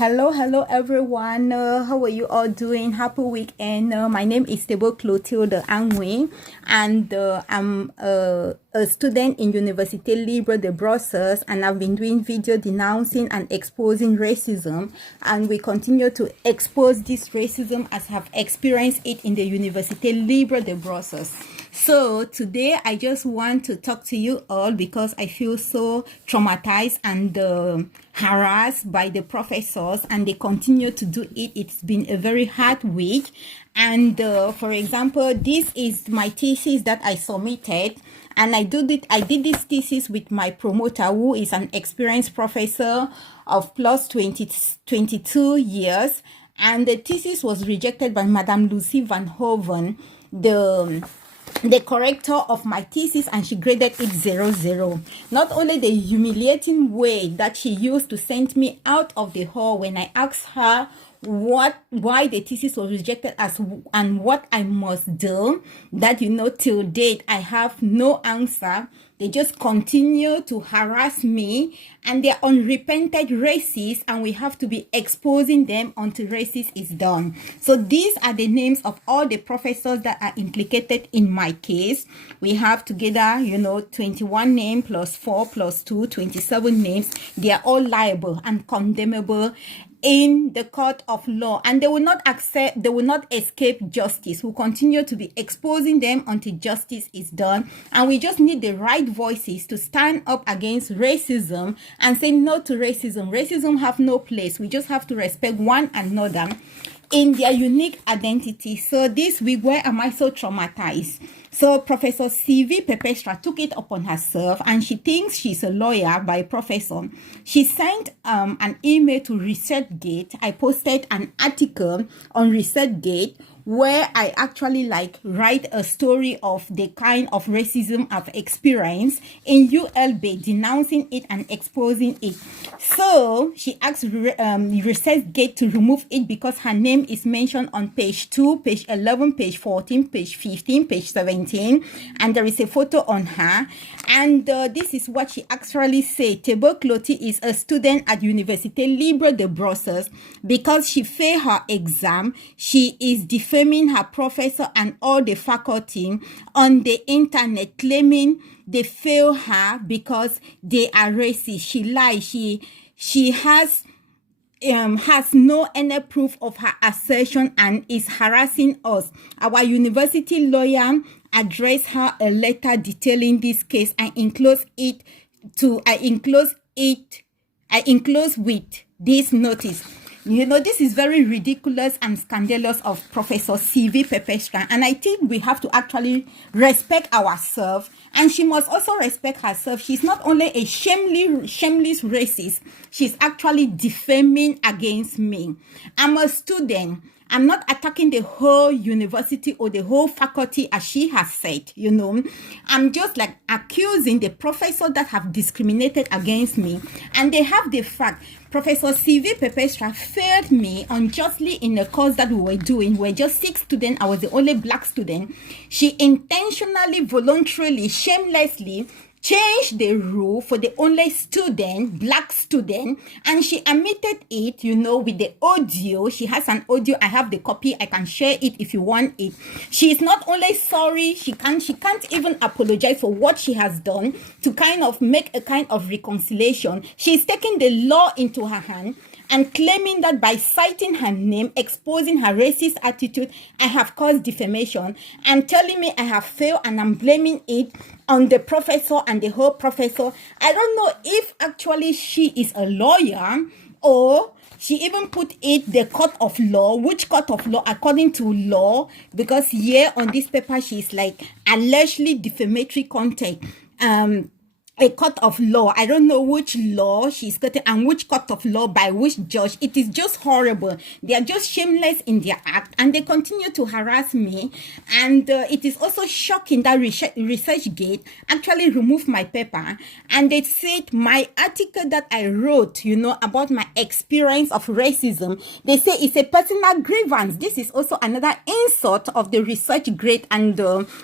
Hello everyone. How are you all doing? Happy weekend. My name is Tebo Clotilde Angwe, and I'm a student in Université Libre de Brussels, and I've been doing video denouncing and exposing racism, and we continue to expose this racism as have experienced it in the Université Libre de Brussels. So today I just want to talk to you all because I feel so traumatized and harassed by the professors, and they continue to do it. It's been a very hard week. And for example, this is my thesis that I submitted, and I did this thesis with my promoter, who is an experienced professor of plus 22 years, and the thesis was rejected by Madame Lucy Van Hoven, the corrector of my thesis, and she graded it 0-0. Not only the humiliating way that she used to send me out of the hall when I asked her why the thesis was rejected and what I must do, that till date I have no answer. They just continue to harass me, and they're unrepented racists, and we have to be exposing them until racist is done. So these are the names of all the professors that are implicated in my case. We have together, 21 names plus 4 plus 2, 27 names. They are all liable and condemnable in the court of law, and they will not escape justice. We'll continue to be exposing them until justice is done, and we just need the right voices to stand up against racism and say no to racism. Racism have no place. We just have to respect one another in their unique identity. So this week, why am I so traumatized? So Professor C.V. Pepestra took it upon herself, and she thinks she's a lawyer by profession. She sent an email to ResearchGate. I posted an article on ResearchGate where I actually write a story of the kind of racism I've experienced in ULB, denouncing it and exposing it. So she asked ResearchGate to remove it because her name is mentioned on page 2, page 11, page 14, page 15, page 17, and there is a photo on her. And this is what she actually said. Tebo Clotilde is a student at Université Libre de Brussels. Because she failed her exam, she is defaming her professor and all the faculty on the internet, claiming they fail her because they are racist. She lies. She has no any proof of her assertion and is harassing us. Our university lawyer addressed her a letter detailing this case. I enclose with this notice. This is very ridiculous and scandalous of Professor C.V. Pepestra, and I think we have to actually respect ourselves, and she must also respect herself. She's not only a shameless racist, she's actually defaming against me. I'm a student. I'm not attacking the whole university or the whole faculty as she has said, I'm just accusing the professors that have discriminated against me. And they have the fact. Professor C.V. Pepestra failed me unjustly in a course that we were doing. We're just 6 students. I was the only black student. She intentionally, voluntarily, shamelessly changed the rule for the only black student, and she admitted it, with the audio. She has an audio. I have the copy. I can share it if you want it. She is not only sorry, she can't even apologize for what she has done to kind of make a kind of reconciliation. She's taking the law into her hand and claiming that by citing her name, exposing her racist attitude, I have caused defamation, and telling me I have failed, and I'm blaming it on the professor and the whole professor. I don't know if actually she is a lawyer, or she even put it the court of law. Which court of law? According to law, because here on this paper she's allegedly defamatory content. A court of law. I don't know which law she's getting and which court of law by which judge. It is just horrible. They are just shameless in their act, and they continue to harass me. And it is also shocking that ResearchGate actually removed my paper, and they said my article that I wrote, about my experience of racism, they say it's a personal grievance. This is also another insult of the ResearchGate, and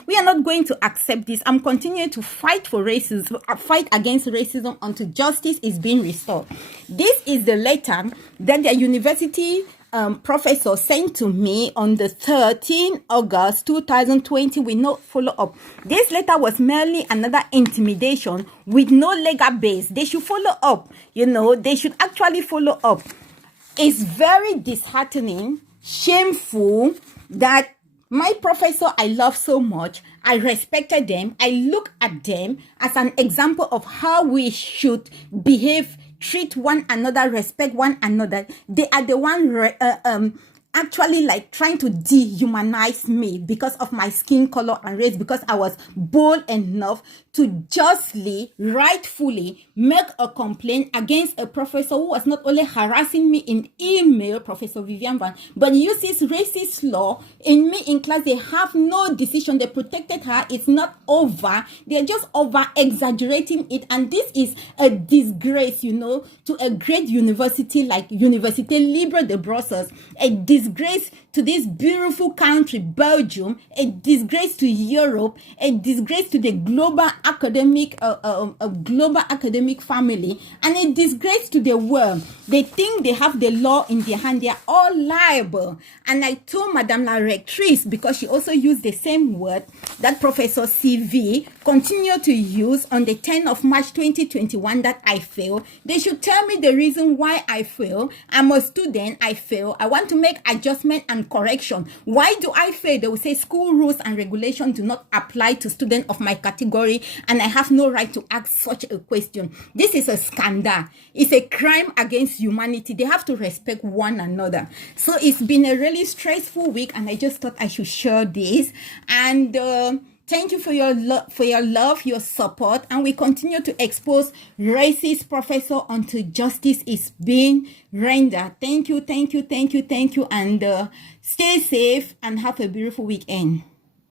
we are not going to accept this. I'm continuing to fight for racism, fight against racism until justice is being restored. This is the letter that the university professor sent to me on the 13th August 2020 with no follow-up. This letter was merely another intimidation with no legal base. They should follow up. They should actually follow up. It's very disheartening, shameful that my professor I love so much, I respected them, I look at them as an example of how we should behave, treat one another, respect one another. They are the one actually like trying to dehumanize me because of my skin color and race, because I was bold enough to justly, rightfully make a complaint against a professor who was not only harassing me in email, Professor Vivian Van, but uses racist law in me in class. They have no decision. They protected her. It's not over. They're just over exaggerating it. And this is a disgrace, to a great university like Université Libre de Brussels, a disgrace to this beautiful country, Belgium, a disgrace to Europe, a disgrace to the global academic family, and a disgrace to the world. They think they have the law in their hand. They are all liable. And I told Madame la Rectrice, because she also used the same word that Professor CV continued to use on the 10th of March 2021 that I failed. They should tell me the reason why I fail. I'm a student, I fail. I want to make adjustment and correction. Why do I fail? They will say school rules and regulations do not apply to students of my category, and I have no right to ask such a question. This is a scandal. It's a crime against humanity. They have to respect one another. So it's been a really stressful week, and I just thought I should share this. And thank you for your love, your support, and we continue to expose racist professor until justice is being rendered. Thank you, and stay safe and have a beautiful weekend.